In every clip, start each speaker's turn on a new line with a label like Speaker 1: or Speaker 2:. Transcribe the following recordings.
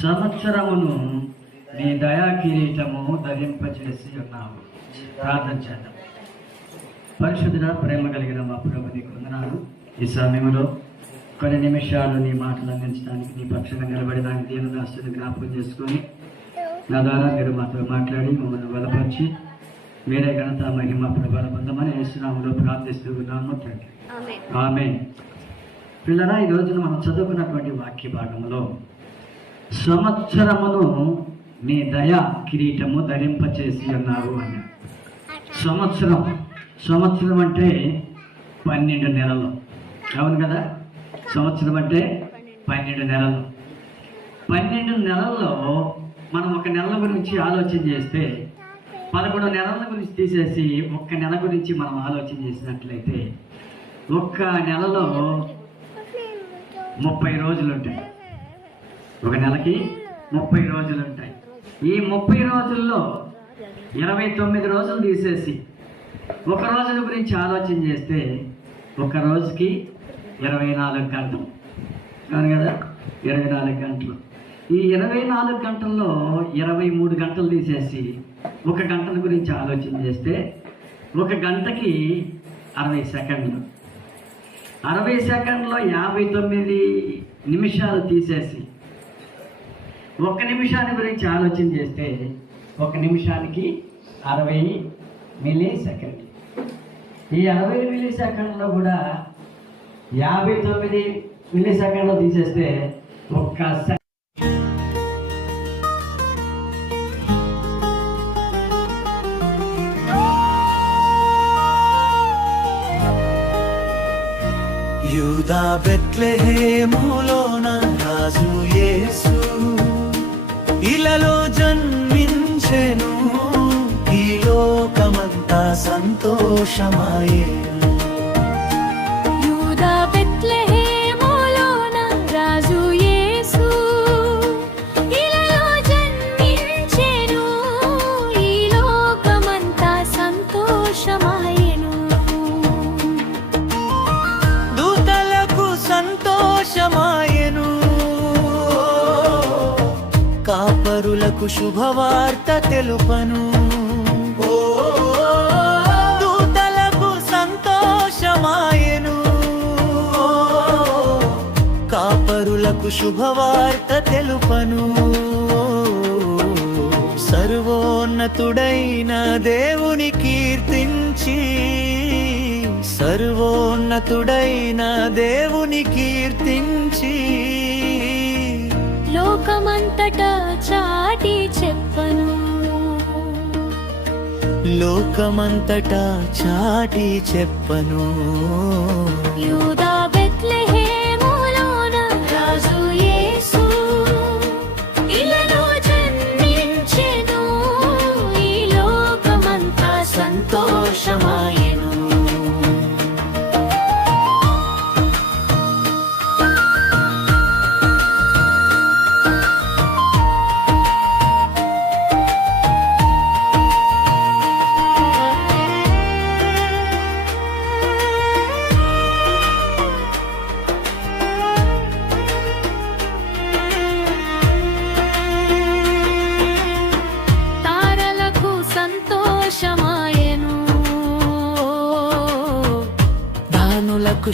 Speaker 1: సంవత్సరమును నీ దయా కిరీటము ధరింపచేసి ఉన్నావు. ప్రార్థన చేద్దాం. పరిశుద్ధ ప్రేమ కలిగిన మా ప్రభు నీకు వందనాలు. ఈ సమయంలో కొన్ని నిమిషాలు నీ మాటలు అందించడానికి నీ పక్షంగా నిలబడడానికి దీని దాస్తుని జ్ఞాపకం చేసుకొని నా ద్వారా మీరు మాతో మాట్లాడి మమ్మల్ని బలపరిచి మీరే ఘనత మహిమ ప్రభావ పొందమని యేసునామంలో ప్రార్థిస్తూ ఉన్నాము తండ్రి. ఆమె పిల్లరా ఈ రోజున మనం చదువుకున్నటువంటి వాక్య భాగంలో సంవత్సరమును నీ దయ కిరీటము ధరింపచేసి ఉన్నావు అని. సంవత్సరం సంవత్సరం అంటే పన్నెండు నెలలు. అవును కదా? సంవత్సరం అంటే పన్నెండు నెలలు. పన్నెండు నెలల్లో మనం ఒక నెల గురించి ఆలోచన చేస్తే పదకొండు నెలల గురించి తీసేసి ఒక్క నెల గురించి మనం ఆలోచన చేసినట్లయితే ఒక్క నెలలో ముప్పై రోజులు ఉంటాయి ఒక నెలకి ముప్పై రోజులు ఉంటాయి ఈ ముప్పై రోజుల్లో ఇరవై తొమ్మిది రోజులు తీసేసి ఒక రోజుల గురించి ఆలోచన చేస్తే ఒక రోజుకి ఇరవై నాలుగు గంటలు. కాదు కదా? ఇరవై నాలుగు గంటలు. ఈ ఇరవై నాలుగు గంటల్లో ఇరవై మూడు గంటలు తీసేసి ఒక గంటల గురించి ఆలోచన చేస్తే ఒక గంటకి అరవై సెకండ్లు. అరవై సెకండ్లో యాభై తొమ్మిది నిమిషాలు తీసేసి ఒక్క నిమిషాన్ని గురించి ఆలోచన చేస్తే ఒక నిమిషానికి అరవై మిల్లీ సెకండ్ ఈ అరవై మిల్లీ సెకండ్లో కూడా యాభై తొమ్మిది మిల్లీ సెకండ్లో తీసేస్తే ఒక్క
Speaker 2: యూదా బెత్లెహేములోన రాజు యేసు. ఇలలో జన్మించెను ఈ లోకమంతా సంతోషమాయే. కాపరులకు శుభవార్త తెలుపను. దూతలకు సంతోషమాయెను. కాపరులకు శుభవార్త తెలుపను. సర్వోన్నతుడైన దేవుని కీర్తించి సర్వోన్నతుడైన దేవుని కీర్తించి.
Speaker 3: లోకమంతటా చాటి
Speaker 2: లోకమంతటా చాటి చెప్పను.
Speaker 3: యూదా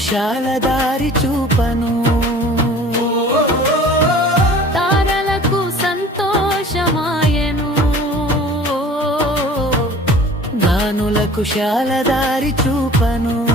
Speaker 2: దానులకు శాలదారి చూపను.
Speaker 3: తారలకు సంతోషమాయెను.
Speaker 2: దానులకు శాలదారి చూపను.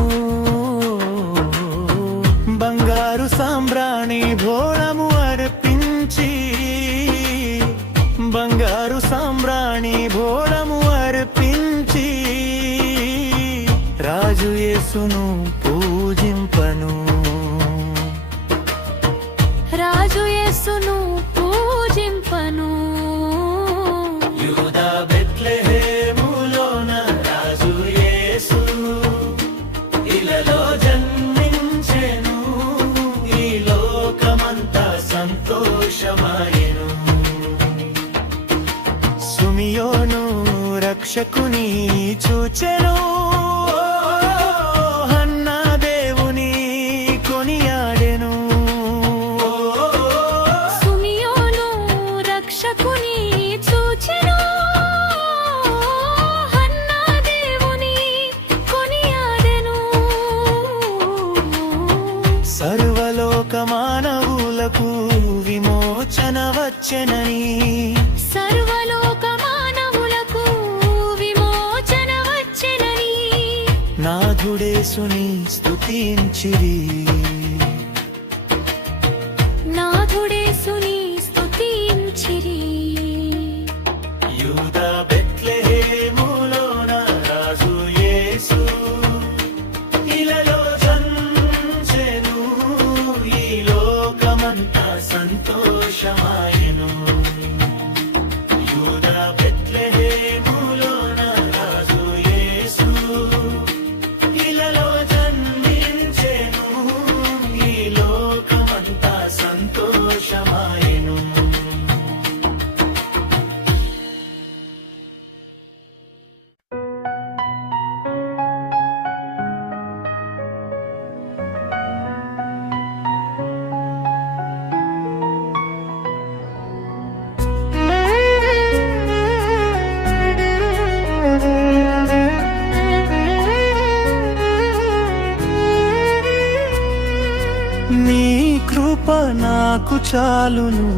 Speaker 2: చాలును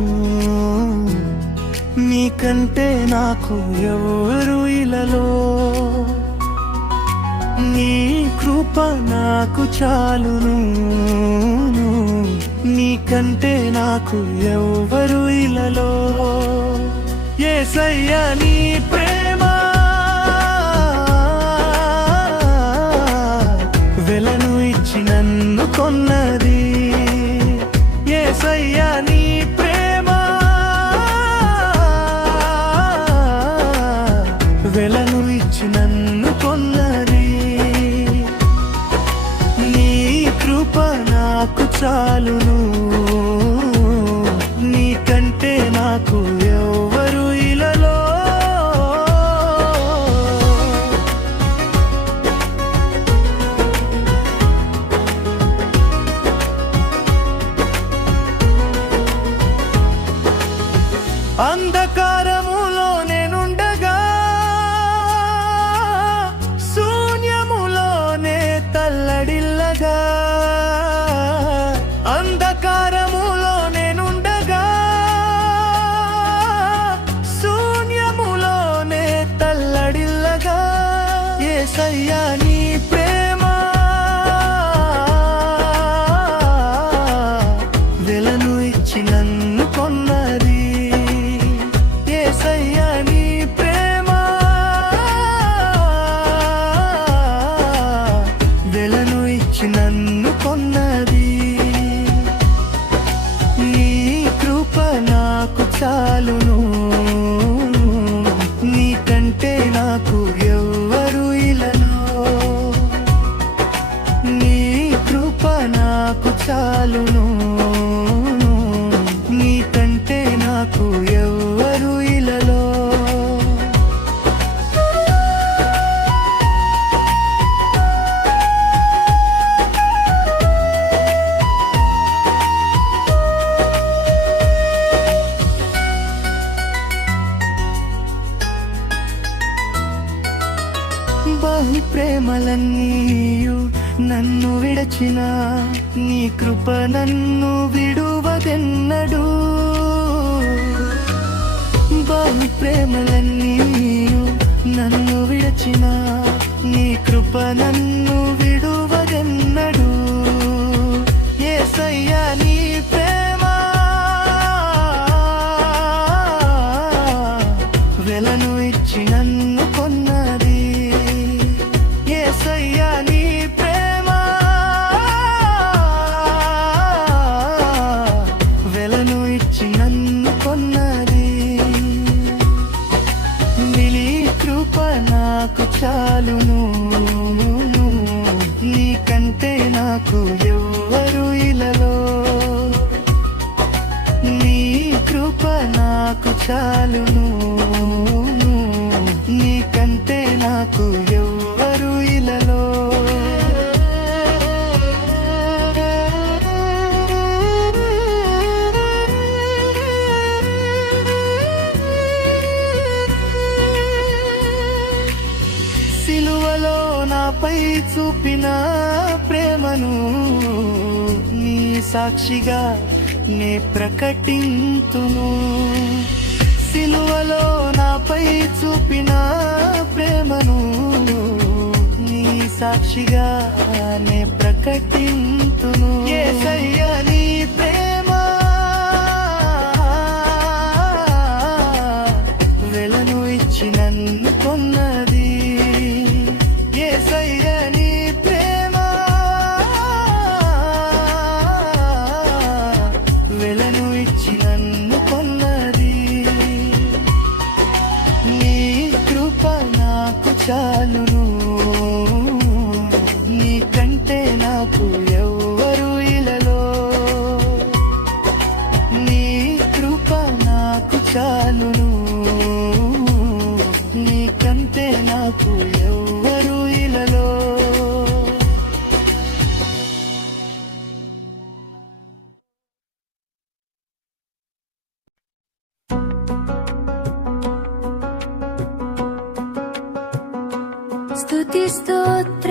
Speaker 2: నీకంటే నాకు ఎవరు ఇలలో? నీ కృప నాకు చాలును నీకంటే నాకు ఎవరు ఇలలో? ఏ సయ్యా నీ ప్రే కాలు చాలును. నీకంటే నాకు ఎవ్వరు ఇలలో. సిలువలో నాపై చూపిన ప్రేమను నీ సాక్షిగా నే ప్రకటింతును. సిలువలో నాపై చూపిన ప్రేమను నీ సాక్షిగా నే ప్రకటింతును. యేసయ్య నీకంటే నాకు ఎవ్వరు ఇలలో.
Speaker 3: స్తుతి స్తోత్రాలతో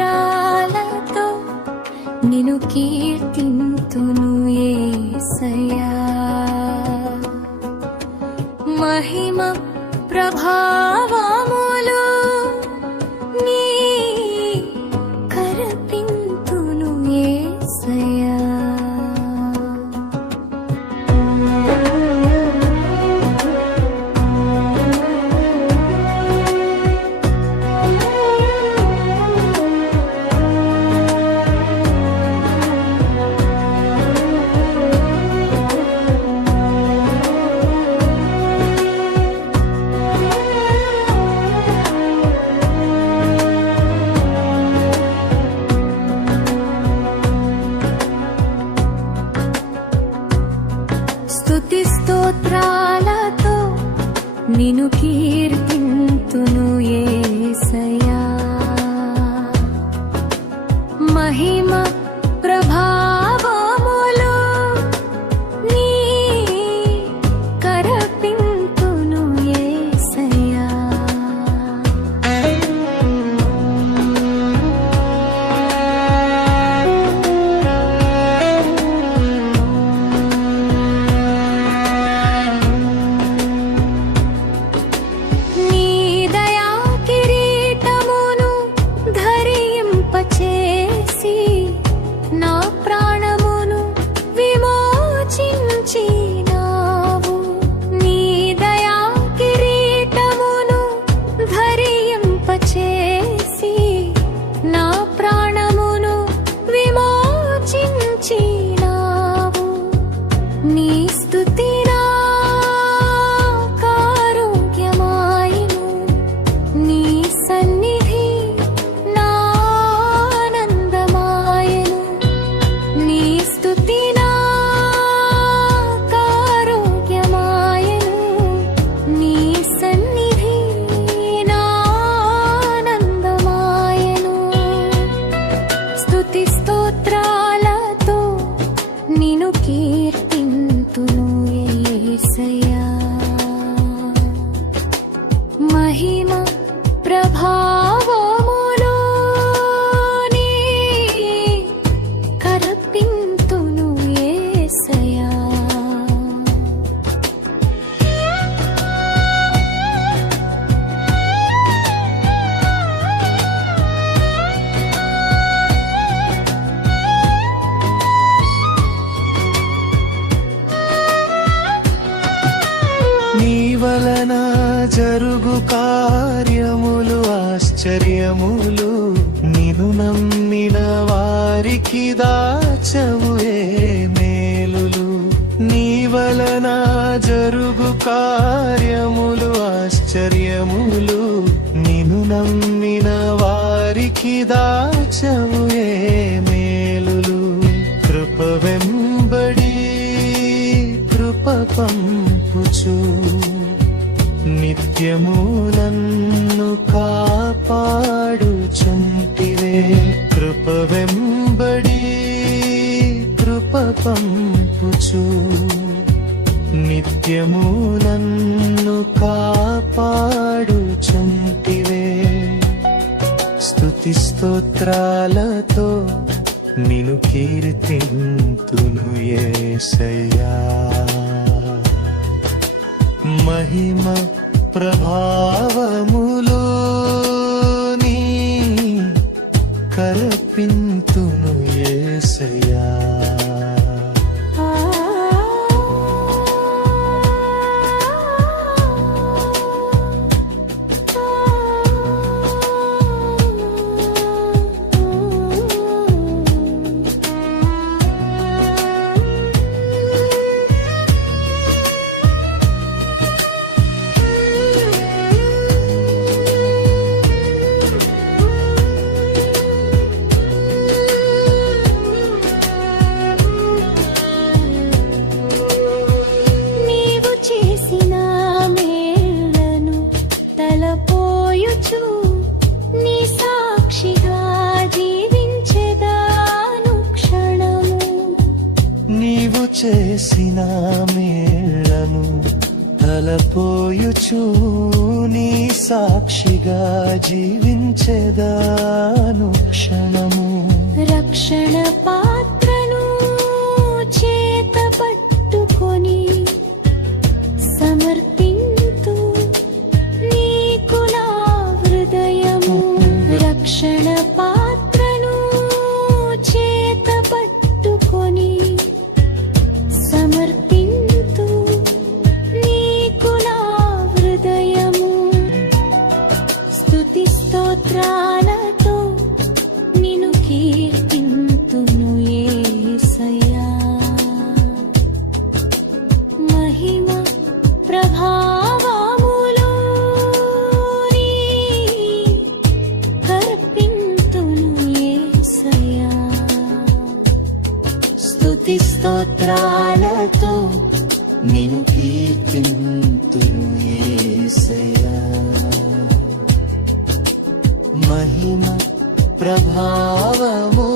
Speaker 3: నిను కీర్తింతును యేసయ్యా మహిమా
Speaker 2: ఆశ్చర్యములు నిను నమ్మిన వారికి దాచవుే మేలులు. నీ వలన జరుగు కార్యములు ఆశ్చర్యములు నిను నమ్మిన వారికి దాచవుే మేలులు. కృప వెంబడి కృప పంపుచూ. నిత్యము నన్ను కాపాడుచుంటివే కృప వెంబడి కృప పంపుచు. నిత్యము నన్ను కాపాడుచుంటివే స్తుతి స్తోత్రాలతో నిను కీర్తింతును ఏసయ్యా. మహిమ
Speaker 3: ప్రభావము జీవించేదాను క్షణము
Speaker 2: స్థుతి స్తోత్రాలతో నేను కీర్తింతును యేసయ్యా మహిమ ప్రభావము